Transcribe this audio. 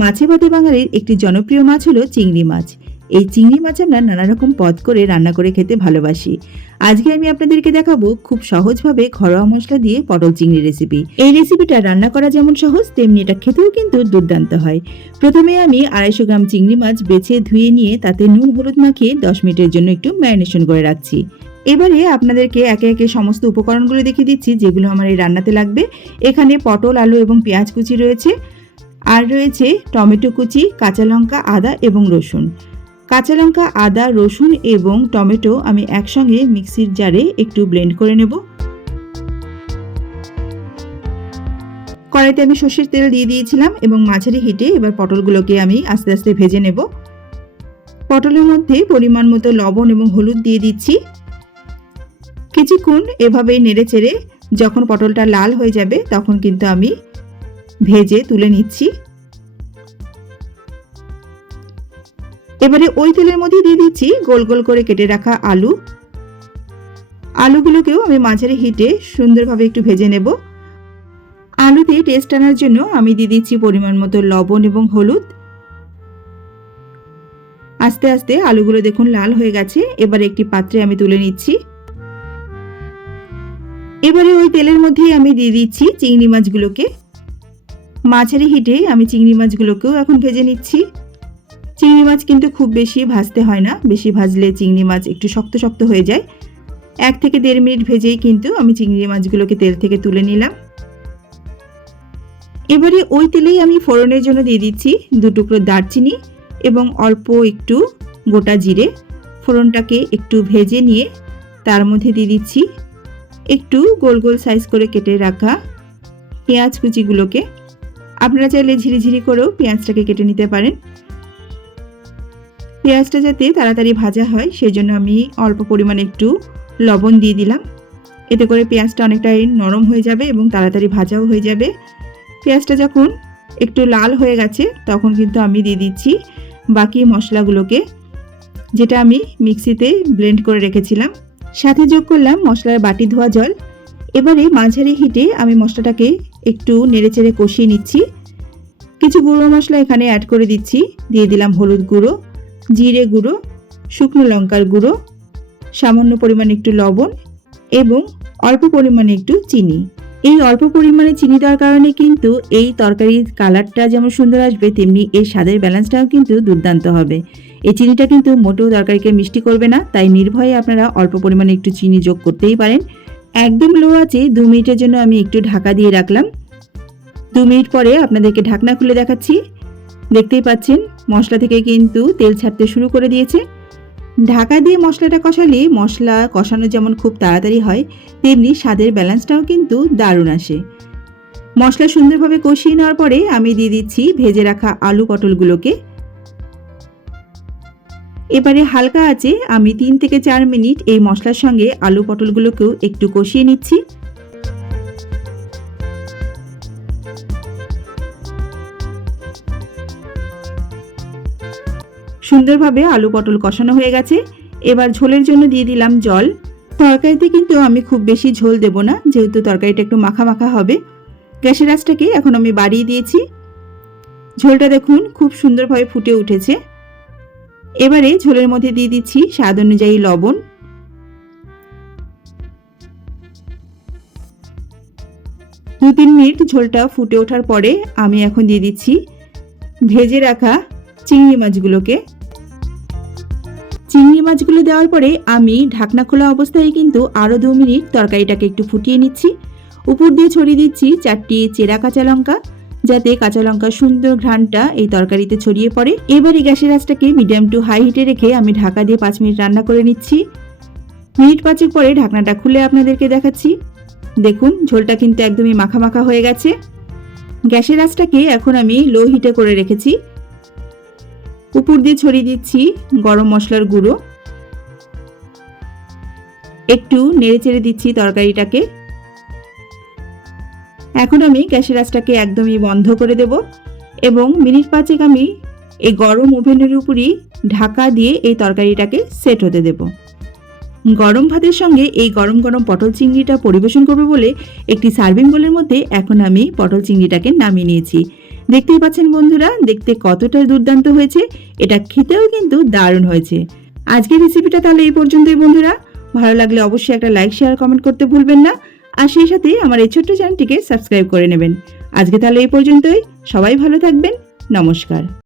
মাছে ভাতে বাঙালির একটি জনপ্রিয় মাছ হলো চিংড়ি মাছ। এই চিংড়ি মাছ আমরা নানা রকম পদ করে রান্না করে খেতে ভালোবাসি। আজকে আমি আপনাদেরকে দেখাবো খুব সহজভাবে ঘরোয়া মশলা দিয়ে পটল চিংড়ি রেসিপি এই রেসিপিটা রান্না করা যেমন সহজ, তেমনি এটা খেতেও কিন্তু দুর্দান্ত হয়। প্রথমে আমি আড়াইশো গ্রাম চিংড়ি মাছ বেছে ধুয়ে নিয়ে তাতে নুন হলুদ মাখিয়ে দশ মিনিটের জন্য একটু ম্যারিনেশন করে রাখছি। এবারে আপনাদেরকে একে একে সমস্ত উপকরণগুলো দেখিয়ে দিচ্ছি, যেগুলো আমার এই রান্নাতে লাগবে। এখানে পটল, আলু এবং পেঁয়াজ কুচি রয়েছে। আর রয়েছে টমেটো কুচি, কাঁচা লঙ্কা, আদা এবং রসুন। কাঁচা লঙ্কা, আদা, রসুন এবং টমেটো আমি একসঙ্গে মিক্সির জারে একটু ব্লেন্ড করে নেব। কড়াইতে আমি সর্ষের তেল দিয়ে দিয়েছিলাম এবং মাঝারি হিটে এবার পটলগুলোকে আমি আস্তে আস্তে ভেজে নেব। পটলের মধ্যে পরিমাণ মতো লবণ এবং হলুদ দিয়ে দিচ্ছি। কিছুক্ষণ এভাবেই নেড়ে চেড়ে যখন পটলটা লাল হয়ে যাবে তখন কিন্তু আমি ভেজে তুলে নিচ্ছি। এবারে ওই তেলের মধ্যে দিয়ে দিচ্ছি গোল গোল করে কেটে রাখা আলু। আলুগুলোকেও আমি মাঝারি হিটে সুন্দরভাবে একটু ভেজে নেব। আলুতে টেস্ট আনার জন্য আমি দিয়ে দিচ্ছি পরিমাণ মতো লবণ এবং হলুদ। আস্তে আস্তে আলুগুলো দেখুন লাল হয়ে গেছে, এবার একটি পাত্রে আমি তুলে নিচ্ছি। এবারে ওই তেলের মধ্যেই আমি দিয়ে দিচ্ছি চিংড়ি মাছগুলোকে। মাঝারি হিটে আমি চিংড়ি মাছগুলোকেও এখন ভেজে নিচ্ছি। চিংড়ি মাছ কিন্তু খুব বেশি ভাজতে হয় না, বেশি ভাজলে চিংড়ি মাছ একটু শক্ত শক্ত হয়ে যায়। এক থেকে দেড় মিনিট ভেজেই কিন্তু আমি চিংড়ি মাছগুলোকে তেল থেকে তুলে নিলাম। এবারে ওই তেলেই আমি ফোড়নের জন্য দিয়ে দিচ্ছি দু টুকরো দারচিনি এবং অল্প একটু গোটা জিরে। ফোড়নটাকে একটু ভেজে নিয়ে তার মধ্যে দিয়ে দিচ্ছি একটু গোল গোল সাইজ করে কেটে রাখা পেঁয়াজ কুচিগুলোকে। আপনারা চাইলে ঝিরিঝিরি করেও পেঁয়াজটাকে কেটে নিতে পারেন। পেঁয়াজটা যাতে তাড়াতাড়ি ভাজা হয় সেই জন্য আমি অল্প পরিমাণে একটু লবণ দিয়ে দিলাম। এতে করে পেঁয়াজটা অনেকটাই নরম হয়ে যাবে এবং তাড়াতাড়ি ভাজাও হয়ে যাবে। পেঁয়াজটা যখন একটু লাল হয়ে গেছে, তখন কিন্তু আমি দিয়ে দিচ্ছি বাকি মশলাগুলোকে, যেটা আমি মিক্সিতে ব্লেন্ড করে রেখেছিলাম। সাথে যোগ করলাম মশলার বাটি ধোয়া জল। এবারে মাঝারি হিটে আমি মশলাটাকে একটু নেড়েচেড়ে কষিয়ে নিচ্ছি। কিছু গুঁড়ো মশলা এখানে অ্যাড করে দিচ্ছি। দিয়ে দিলাম হলুদ গুঁড়ো, জিরে গুঁড়ো, শুকনো লঙ্কার গুঁড়ো, সামান্য পরিমাণে একটু লবণ এবং অল্প পরিমাণে একটু চিনি। এই অল্প পরিমাণে চিনি দেওয়ার কারণে কিন্তু এই তরকারির কালারটা যেমন সুন্দর আসবে, তেমনি এর স্বাদের ব্যালেন্সটাও কিন্তু দুর্দান্ত হবে। এই চিনিটা কিন্তু মোটেও তরকারিকে মিষ্টি করবে না, তাই নির্ভয়ে আপনারা অল্প পরিমাণে একটু চিনি যোগ করতেই পারেন। একদম লো আছে, দু মিনিটের জন্য আমি একটু ঢাকা দিয়ে রাখলাম। দু মিনিট পরে আপনাদেরকে ঢাকনা খুলে দেখাচ্ছি। দেখতেই পাচ্ছেন, মশলা থেকে কিন্তু তেল ছাড়তে শুরু করে দিয়েছে। ঢাকা দিয়ে মশলাটা কষালে মশলা কষানো যেমন খুব তাড়াতাড়ি হয়, তেমনি স্বাদের ব্যালেন্সটাও কিন্তু দারুণ আসে। মশলা সুন্দরভাবে কষিয়ে নেওয়ার পরে আমি দিয়ে দিচ্ছি ভেজে রাখা আলু পটলগুলোকে। এবারে হালকা আছে, আমি তিন থেকে চার মিনিট এই মশলার সঙ্গে আলু পটলগুলোকেও একটু কষিয়ে নিচ্ছি। সুন্দরভাবে আলু পটল কষানো হয়ে গেছে। এবার ঝোলের জন্য দিয়ে দিলাম জল। তরকারিতে কিন্তু আমি খুব বেশি ঝোল দেব না, যেহেতু তরকারিটা একটু মাখা মাখা হবে। গ্যাসের আঁচটাকে এখন আমি বাড়িয়ে দিয়েছি। ঝোলটা দেখুন, খুব সুন্দরভাবে ফুটে উঠেছে। এবারে ঝোলের মধ্যে দিয়ে দিচ্ছি স্বাদ অনুযায়ী লবণ। দু তিন মিনিট ঝোলটা ফুটে ওঠার পরে আমি এখন দিয়ে দিচ্ছি ভেজে রাখা চিংড়ি মাছগুলোকে। চিংড়ি মাছগুলো দেওয়ার পরে আমি ঢাকনা খোলা অবস্থায় কিন্তু আরও দু মিনিট তরকারিটাকে একটু ফুটিয়ে নিচ্ছি। উপর দিয়ে ছড়িয়ে দিচ্ছি চারটি চেরা কাঁচা লঙ্কা, যাতে কাঁচা লঙ্কার সুন্দর ঘ্রাণটা এই তরকারিতে ছড়িয়ে পড়ে। এবারে গ্যাসের আঁচটাকে মিডিয়াম টু হাই হিটে রেখে আমি ঢাকা দিয়ে পাঁচ মিনিট রান্না করে নিচ্ছি। মিনিট পাঁচেক পরে ঢাকনাটা খুলে আপনাদেরকে দেখাচ্ছি। দেখুন, ঝোলটা কিন্তু একদমই মাখা মাখা হয়ে গেছে। গ্যাসের আঁচটাকে এখন আমি লো হিটে করে রেখেছি। উপর দিয়ে ছড়িয়ে দিচ্ছি গরম মশলার গুঁড়ো। একটু নেড়ে চেড়ে দিচ্ছি তরকারিটাকে। এখন আমি গ্যাসের আঁচটাকে একদমই বন্ধ করে দেব এবং মিনিট পাঁচেক আমি এই গরম ওভেনের উপরই ঢাকা দিয়ে এই তরকারিটাকে সেট হতে দেব। গরম ভাতের সঙ্গে এই গরম গরম পটল চিংড়িটা পরিবেশন করবে বলে একটি সার্ভিং বোলের মধ্যে এখন আমি পটল চিংড়িটাকে নামিয়ে নিয়েছি। দেখতেই পাচ্ছেন বন্ধুরা, দেখতে কতটা দুর্দান্ত হয়েছে। এটা খেতেও কিন্তু দারুণ হয়েছে। আজকের রেসিপিটা তাহলে এই পর্যন্তই বন্ধুরা। ভালো লাগলে অবশ্যই একটা লাইক শেয়ার কমেন্ট করতে ভুলবেন না। আর সেই সাথে আমার এই ছোট্ট চ্যানেলটিকে সাবস্ক্রাইব করে নেবেন। আজকে তাহলে এই পর্যন্তই। সবাই ভালো থাকবেন। নমস্কার।